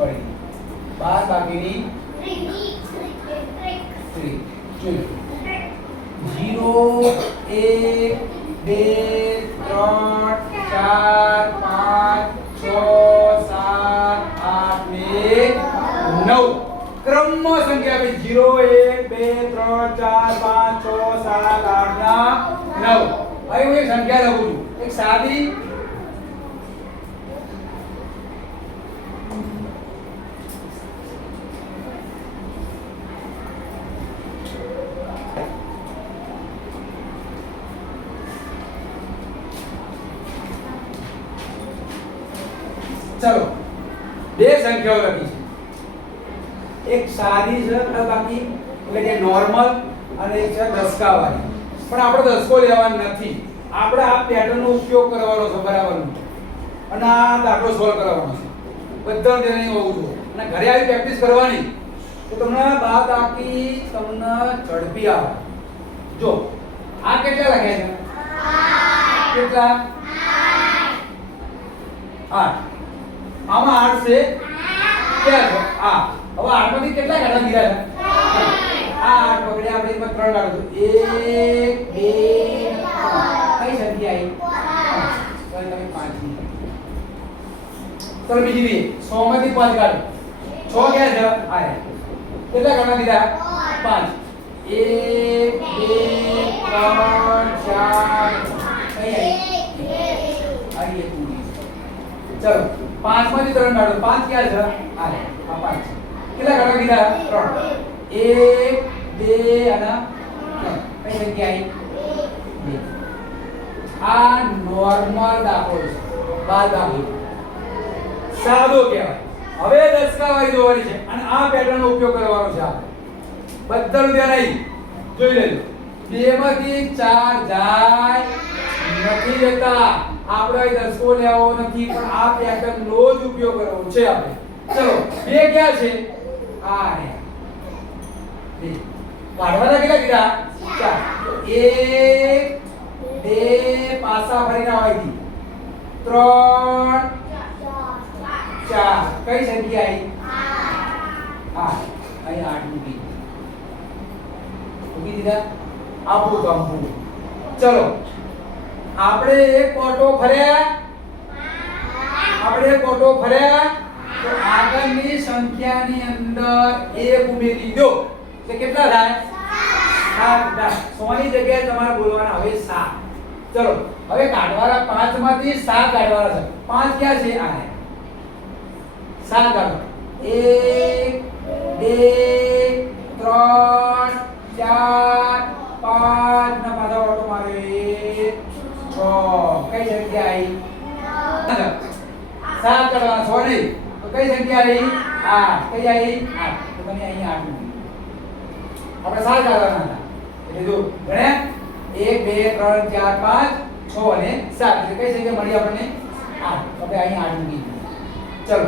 Sorry બાદ બાકીની 3 ચલો 0 1 2 3 4 5 6 7 8 ને 9 ક્રમમાં સંખ્યા આપી 0 1 2 3 4 5 6 7 8 ના 9 હવે હું એક સંખ્યા લખું છું એક સાદી ચલો બે સંખ્યાઓ લખી છે એક સાદી છે અને બાકી એટલે કે નોર્મલ અને એક છે દસકાવાળી પણ આપણે દસકો લેવાનો નથી આપણે આ પેટર્નનો ઉપયોગ કરવાનો છે બરાબર અને આ દાખલો સોલ્વ કરવાનો છે બધા ધ્યાન હોવું જોઈએ અને ઘરે આવી પ્રેક્ટિસ કરવાની તો તમને બાદબાકી તમને ઝડપી આવે જો આ કેટલા લખ્યા છે કેટલા 8 આમાં 8 છે ક્યાં છે આ હવે 8 માંથી કેટલા કાઢવા દીધા છે આ 8 પકડ્યા આપણે એમાં 3 કાઢો 1 2 કઈ સંખ્યા આવી 5 ચલો બીજી રીત 100 માંથી 5 કાઢો 6 ક્યાં છે આ કેટલા કાઢવા દીધા 5 1 2 3 4 કઈ આવી ચલો 5 માંથી 3 કાઢો 5 ક્યાં છે આ 5 કેટલા કાઢવા દીધા 3 1 2 અને કઈ જગ્યાએ 2 આ નોર્મલ દાખલો છે બાદબાકી સાદો કહેવાય હવે દસકાવાળી જોવાની છે અને આ પેટર્નનો ઉપયોગ કરવાનો છે આપણે બધાનું ધ્યાન આવી જોઈ લેજો 2 માંથી 4 જાય નથી જતા આપણે દસકો લેવો નથી પણ આ પેટર્નનો જ ઉપયોગ કરવો છે આપણે ચલો બે ક્યાં છે આ રે બે કાઢવાના કેટલા કીધા 4 1 2 પાસા ભરીને આવી 3 4 કઈ સંખ્યા આવી 8 અહીં 8 મૂકી દીધા આપણું કામ પૂરું ચલો આપણે એક કોટો ફર્યા તો આગળની સંખ્યાની અંદર 1 ઉમેરી દો તો કેટલા થાય 7 થાય 100 ની જગ્યાએ તમારે બોલવાના હવે 7 ચલો હવે કાઢવાના 5 માંથી 7 કાઢવાના છે 5 ક્યાં છે આ 7 કાઢો 1 2 3 4 5 ના પાછા ઓટો મારે 6 કઈ જગ્યા આવી 7 કરવાના સોરી તો કઈ જગ્યા આવી 8 કઈ આવી 8 તો તમે અહીં 8 આપણે 7 કરવાના હતા એટલે જો ગણ્યા 1 2 3 4 5 6 અને 7 એટલે કઈ જગ્યા મળી આપણને 8 તો આપણે અહીં 8 મૂકી ચલો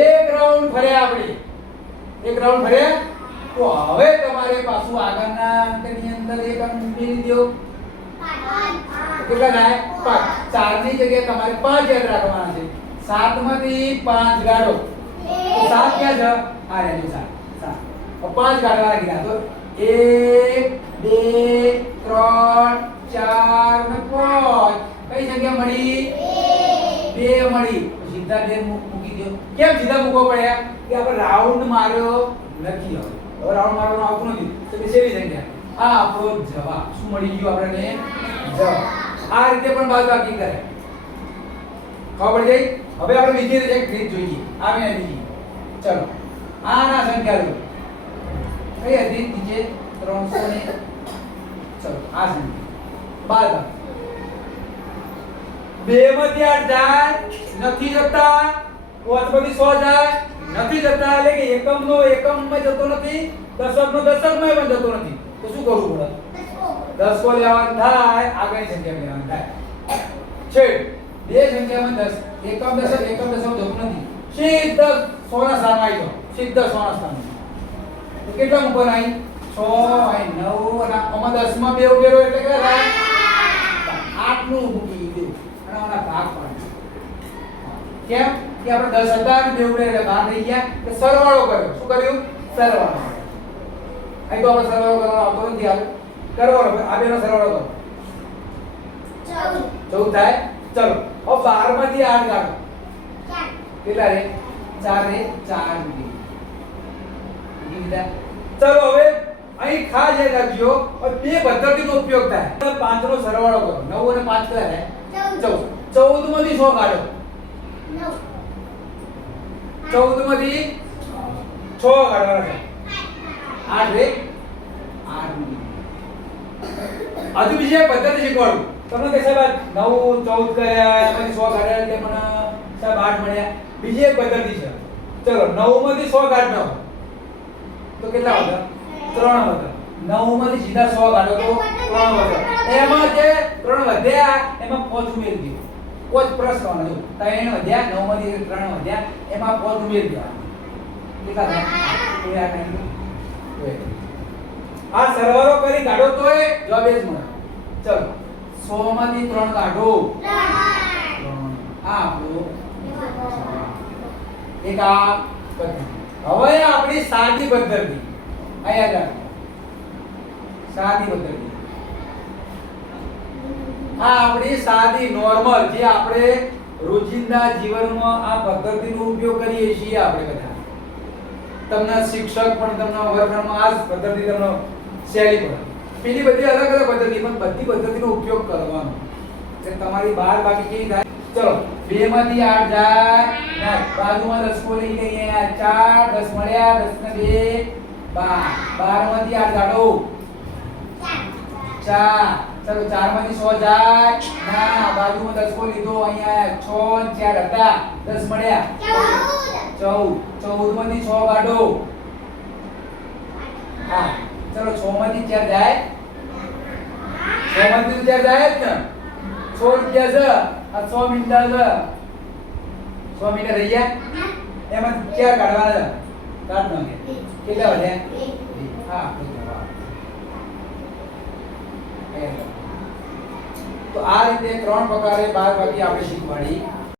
એક રાઉન્ડ ફર્યા આપણે એક રાઉન્ડ ફર્યા તો હવે તમારે પાછું આગળના અંકની અંદર એક અંક મૂકી દો કેટલા થાય 5 4 ની જગ્યાએ તમારે 5 યાદ રાખવાના છે 7 માંથી 5 કાઢો તો 7 ક્યાં છે આ રહે 7 તો 5 કાઢવાના કીધા તો 1 2 3 4 ને 5 કઈ જગ્યા મળી 2 મળી સીધા 2 મૂકી દો કેમ સીધા મૂકવો પડ્યા કે આપણે રાઉન્ડ માર્યો નથી હવે રાઉન્ડ મારવાનું આવતું નથી તો બેસેલી સંખ્યા આ આપણો જવાબ શું મળી ગયું આપણને જવાબ આ રીતે પણ બાદબાકી કરે ખબર પડી ગઈ હવે આપણે બીજી રીતે એક રીત જોઈએ આવે ને બીજી ચલો આના સંખ્યા લો કઈ હતી નીચે 300 ને ચલો આ સંખ્યા બાદબાકી 2 માંથી 8 જાય નથી જતા 5 માંથી 100 જાય નથી જતા એટલે કે એકમનો એકમમાં જતો નથી દશકનો દશકમાં પણ જતો નથી તો શું કરવું પડે દસકો લેવાનું થાય આગળની સંખ્યા લેવાનું થાય છે બે સંખ્યામાં 10 એકમ દશક જતું નથી સીધા 100 ના સ્થાનમાં આવી જાઓ સીધા 100 ના સ્થાનમાં તો કેટલા મૂકવાના અહીં 6 અહીં 9 અને આમાં 10 માં 2 ઉમેરો એટલે કેટલા થાય 8 નું મૂકી દો અને આના ભાગ પાડો કેમ કે આપણે 10 હતા ને 2 ઉડે એટલે 12 થઈ ગયા કે સરવાળો કર્યો. શું કર્યું? સરવાળો. અહીં તો આપણે સરવાળો કરવાનો આવતો નથી હાલ. કરવાનો આ બેનો સરવાળો કરો. 14 થાય. ચલો હવે 12 માંથી 8 કાઢો. કેટલા રે? 4 રે 4 મીલી. ચલો હવે અહીં ખાસ યાદ રાખજો બે પદ્ધતિનો ઉપયોગ થાય. 5 નો સરવાળો કરો. 9 અને 5 કેટલા થાય? 14. 14 માંથી 6 કાઢો. 14 માંથી 6 કાઢવાના છે. 8 રે 8 મીલી. હજુ બીજી એક પદ્ધતિ શીખવાડું તમને કે સાહેબ 9 14 કર્યા એમાંથી 100 કાઢ્યા એટલે મને સાહેબ 8 મળ્યા. બીજી એક પદ્ધતિ છે. ચલો 9 માંથી 100 કાઢ નાખો તો કેટલા હતા? 3 હતા. 9 માંથી સીધા 100 કાઢો તો 3 હતા. એમાં જે 3 વધ્યા એમાં 5 ઉમેરી દો. કોઈ પ્રશ્ન નથી. 3 વધ્યા 9 માંથી 3 વધ્યા એમાં 5 ઉમેરી દો. કેટલા થાય? આ સરવાળો કરી કાઢો તોય જવાબ એ જ મળે. ચલો 100 માંથી 3 કાઢો. 3 આ આપણો એક આ પદ્ધતિ. હવે આપણી સાદી પદ્ધતિ આ યાદ રાખો. સાદી પદ્ધતિ આ આપણી સાદી નોર્મલ જે આપણે રોજિંદા જીવનમાં આ પદ્ધતિનો ઉપયોગ કરીએ છીએ આપણે બધા. તમને શિક્ષક પણ તમને વર્ગમાં આ જ પદ્ધતિ તમને શૈલી પડે. પેલી બધી અલગ અલગ પદ્ધતિ પણ બધી પદ્ધતિનો ઉપયોગ કરવાનો એટલે તમારી 12 બાકી કેવી થાય? ચલો 2 માંથી 8 જાય ના બાજુમાં દસકો લઈ લઈએ. 4 10 મળ્યા 10 ને 2 12 માંથી 8 કાઢો. 4 ચલો 4 માંથી 100 જાય ના બાજુમાં દસકો લીધો. અહીંયા 6 4 હતા 10 મળ્યા 14 14 માંથી 6 કાઢો. હા ચલો 6 માંથી 4 જાય 6 માંથી 4 જાય જ ને 6 ગયા છે આ 100 મિનિટ છે 100 મિનિટ રહી ગયા એમાં 4 કાઢવાના છે. કાઢ નાખે કેટલા વધ્યા? હા તો આ રીતે 3 પ્રકારે 12 બાકી આપણે શીખવાડી.